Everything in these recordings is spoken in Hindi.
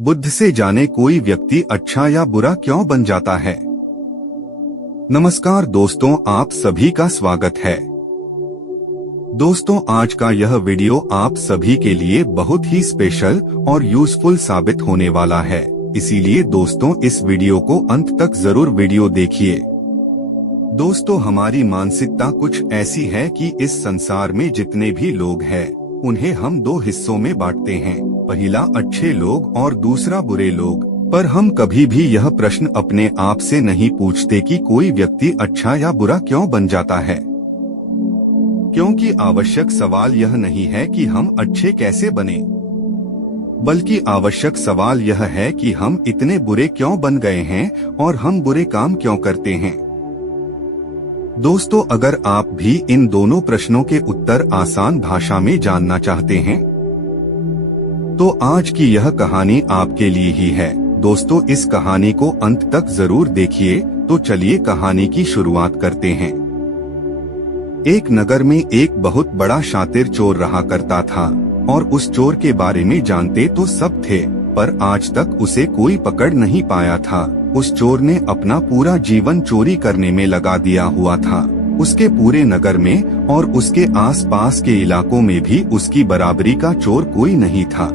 बुद्ध से जाने कोई व्यक्ति अच्छा या बुरा क्यों बन जाता है। नमस्कार दोस्तों, आप सभी का स्वागत है। दोस्तों, आज का यह वीडियो आप सभी के लिए बहुत ही स्पेशल और यूजफुल साबित होने वाला है, इसीलिए दोस्तों इस वीडियो को अंत तक जरूर वीडियो देखिए। दोस्तों, हमारी मानसिकता कुछ ऐसी है कि इस संसार में जितने भी लोग हैं उन्हें हम दो हिस्सों में बांटते हैं, पहला अच्छे लोग और दूसरा बुरे लोग। पर हम कभी भी यह प्रश्न अपने आप से नहीं पूछते कि कोई व्यक्ति अच्छा या बुरा क्यों बन जाता है, क्योंकि आवश्यक सवाल यह नहीं है कि हम अच्छे कैसे बने, बल्कि आवश्यक सवाल यह है कि हम इतने बुरे क्यों बन गए हैं और हम बुरे काम क्यों करते हैं। दोस्तों, अगर आप भी इन दोनों प्रश्नों के उत्तर आसान भाषा में जानना चाहते हैं तो आज की यह कहानी आपके लिए ही है। दोस्तों, इस कहानी को अंत तक जरूर देखिए। तो चलिए कहानी की शुरुआत करते हैं। एक नगर में एक बहुत बड़ा शातिर चोर रहा करता था और उस चोर के बारे में जानते तो सब थे, पर आज तक उसे कोई पकड़ नहीं पाया था। उस चोर ने अपना पूरा जीवन चोरी करने में लगा दिया हुआ था। उसके पूरे नगर में और उसके आसपास के इलाकों में भी उसकी बराबरी का चोर कोई नहीं था।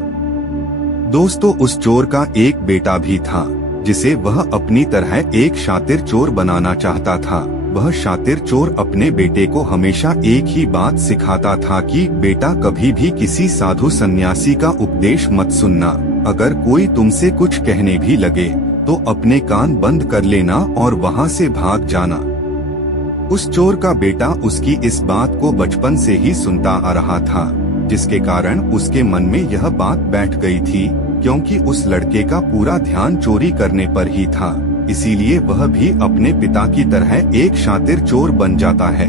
दोस्तों, उस चोर का एक बेटा भी था जिसे वह अपनी तरह एक शातिर चोर बनाना चाहता था। वह शातिर चोर अपने बेटे को हमेशा एक ही बात सिखाता था कि बेटा, कभी भी किसी साधु सन्यासी का उपदेश मत सुनना। अगर कोई तुमसे कुछ कहने भी लगे तो अपने कान बंद कर लेना और वहाँ से भाग जाना। उस चोर का बेटा उसकी इस बात को बचपन से ही सुनता आ रहा था, जिसके कारण उसके मन में यह बात बैठ गई थी। क्योंकि उस लड़के का पूरा ध्यान चोरी करने पर ही था, इसीलिए वह भी अपने पिता की तरह एक शातिर चोर बन जाता है।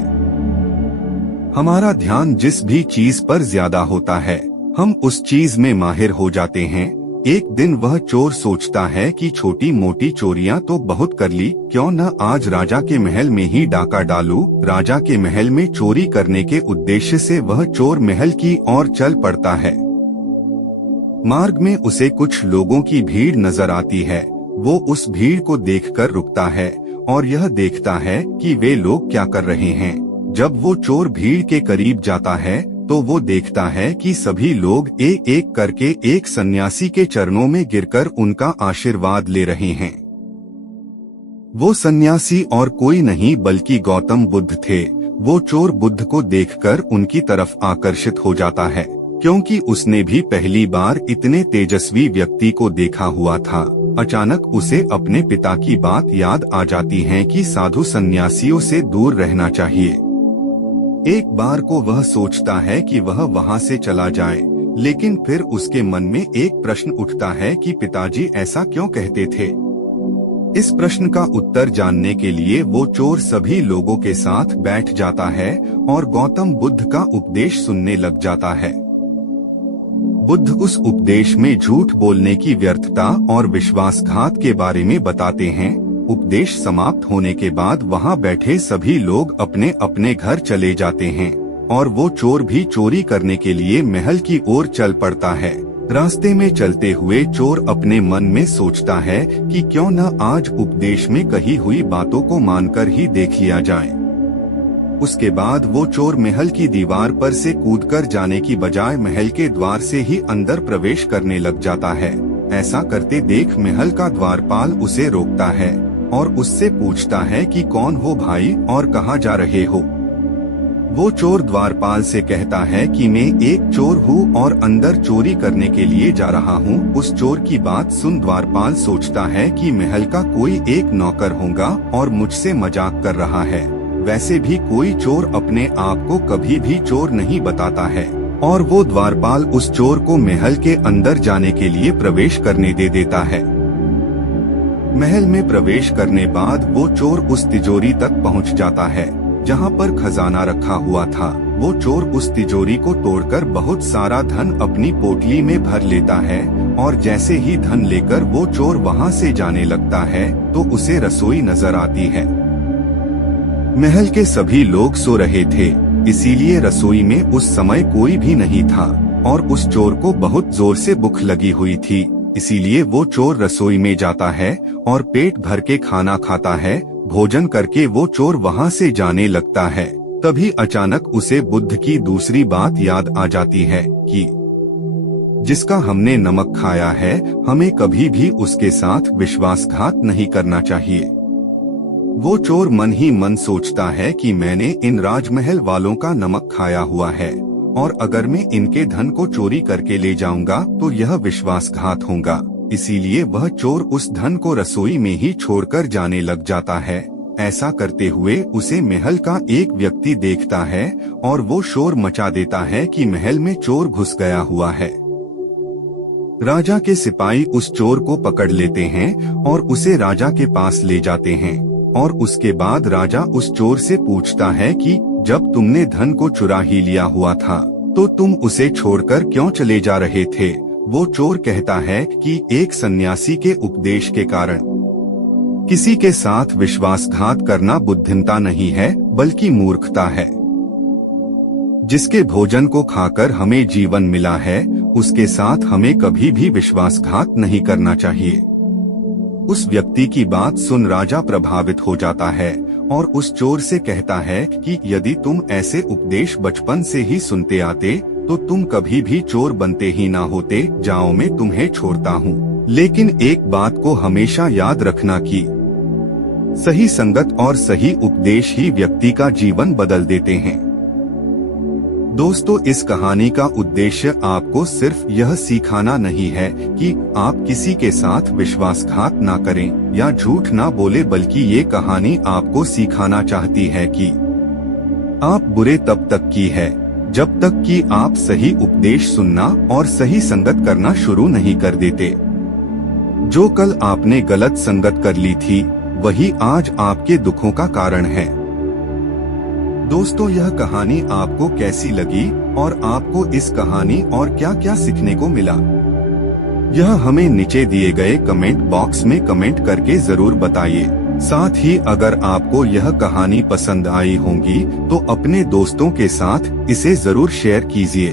हमारा ध्यान जिस भी चीज पर ज्यादा होता है, हम उस चीज में माहिर हो जाते हैं। एक दिन वह चोर सोचता है कि छोटी मोटी चोरियां तो बहुत कर ली, क्यों न आज राजा के महल में ही डाका डालूं। राजा के महल में चोरी करने के उद्देश्य से वह चोर महल की ओर चल पड़ता है। मार्ग में उसे कुछ लोगों की भीड़ नजर आती है। वो उस भीड़ को देखकर रुकता है और यह देखता है कि वे लोग क्या कर रहे हैं। जब वो चोर भीड़ के करीब जाता है तो वो देखता है कि सभी लोग एक एक करके एक सन्यासी के चरणों में गिरकर उनका आशीर्वाद ले रहे हैं। वो सन्यासी और कोई नहीं बल्कि गौतम बुद्ध थे। वो चोर बुद्ध को देखकर उनकी तरफ आकर्षित हो जाता है, क्योंकि उसने भी पहली बार इतने तेजस्वी व्यक्ति को देखा हुआ था। अचानक उसे अपने पिता की बात याद आ जाती है कि साधु सन्यासियों से दूर रहना चाहिए। एक बार को वह सोचता है कि वह वहां से चला जाए, लेकिन फिर उसके मन में एक प्रश्न उठता है कि पिताजी ऐसा क्यों कहते थे। इस प्रश्न का उत्तर जानने के लिए वो चोर सभी लोगों के साथ बैठ जाता है और गौतम बुद्ध का उपदेश सुनने लग जाता है। बुद्ध उस उपदेश में झूठ बोलने की व्यर्थता और विश्वासघात के बारे में बताते हैं। उपदेश समाप्त होने के बाद वहां बैठे सभी लोग अपने अपने घर चले जाते हैं और वो चोर भी चोरी करने के लिए महल की ओर चल पड़ता है। रास्ते में चलते हुए चोर अपने मन में सोचता है कि क्यों न आज उपदेश में कही हुई बातों को मानकर ही देख लिया जाए। उसके बाद वो चोर महल की दीवार पर से कूदकर जाने की बजाय महल के द्वार से ही अंदर प्रवेश करने लग जाता है। ऐसा करते देख महल का द्वारपाल उसे रोकता है और उससे पूछता है कि कौन हो भाई और कहाँ जा रहे हो। वो चोर द्वारपाल से कहता है कि मैं एक चोर हूँ और अंदर चोरी करने के लिए जा रहा हूँ। उस चोर की बात सुन द्वारपाल सोचता है कि महल का कोई एक नौकर होगा और मुझसे मजाक कर रहा है। वैसे भी कोई चोर अपने आप को कभी भी चोर नहीं बताता है और वो द्वारपाल उस चोर को महल के अंदर जाने के लिए प्रवेश करने दे देता है। महल में प्रवेश करने बाद वो चोर उस तिजोरी तक पहुंच जाता है जहां पर खजाना रखा हुआ था। वो चोर उस तिजोरी को तोड़कर बहुत सारा धन अपनी पोटली में भर लेता है और जैसे ही धन लेकर वो चोर वहां से जाने लगता है तो उसे रसोई नजर आती है। महल के सभी लोग सो रहे थे, इसीलिए रसोई में उस समय कोई भी नहीं था और उस चोर को बहुत जोर से भूख लगी हुई थी। इसीलिए वो चोर रसोई में जाता है और पेट भर के खाना खाता है। भोजन करके वो चोर वहाँ से जाने लगता है। तभी अचानक उसे बुद्ध की दूसरी बात याद आ जाती है कि जिसका हमने नमक खाया है, हमें कभी भी उसके साथ विश्वासघात नहीं करना चाहिए। वो चोर मन ही मन सोचता है कि मैंने इन राजमहल वालों का नमक खाया हुआ है और अगर मैं इनके धन को चोरी करके ले जाऊंगा तो यह विश्वासघात होगा। इसीलिए वह चोर उस धन को रसोई में ही छोड़कर जाने लग जाता है। ऐसा करते हुए उसे महल का एक व्यक्ति देखता है और वो शोर मचा देता है कि महल में चोर घुस गया हुआ है। राजा के सिपाही उस चोर को पकड़ लेते हैं और उसे राजा के पास ले जाते हैं और उसके बाद राजा उस चोर से पूछता है कि जब तुमने धन को चुरा ही लिया हुआ था तो तुम उसे छोड़कर क्यों चले जा रहे थे? वो चोर कहता है कि एक सन्यासी के उपदेश के कारण। किसी के साथ विश्वासघात करना बुद्धिमता नहीं है बल्कि मूर्खता है। जिसके भोजन को खाकर हमें जीवन मिला है उसके साथ हमें कभी भी विश्वासघात नहीं करना चाहिए। उस व्यक्ति की बात सुन राजा प्रभावित हो जाता है और उस चोर से कहता है कि यदि तुम ऐसे उपदेश बचपन से ही सुनते आते तो तुम कभी भी चोर बनते ही ना होते। जाओ मैं तुम्हें छोड़ता हूँ, लेकिन एक बात को हमेशा याद रखना कि सही संगत और सही उपदेश ही व्यक्ति का जीवन बदल देते हैं। दोस्तों, इस कहानी का उद्देश्य आपको सिर्फ यह सिखाना नहीं है कि आप किसी के साथ विश्वासघात ना करें या झूठ ना बोले, बल्कि ये कहानी आपको सिखाना चाहती है कि आप बुरे तब तक की है जब तक कि आप सही उपदेश सुनना और सही संगत करना शुरू नहीं कर देते। जो कल आपने गलत संगत कर ली थी वही आज आपके दुखों का कारण है। दोस्तों, यह कहानी आपको कैसी लगी और आपको इस कहानी और क्या क्या सीखने को मिला, यह हमें नीचे दिए गए कमेंट बॉक्स में कमेंट करके जरूर बताइए। साथ ही अगर आपको यह कहानी पसंद आई होगी तो अपने दोस्तों के साथ इसे जरूर शेयर कीजिए।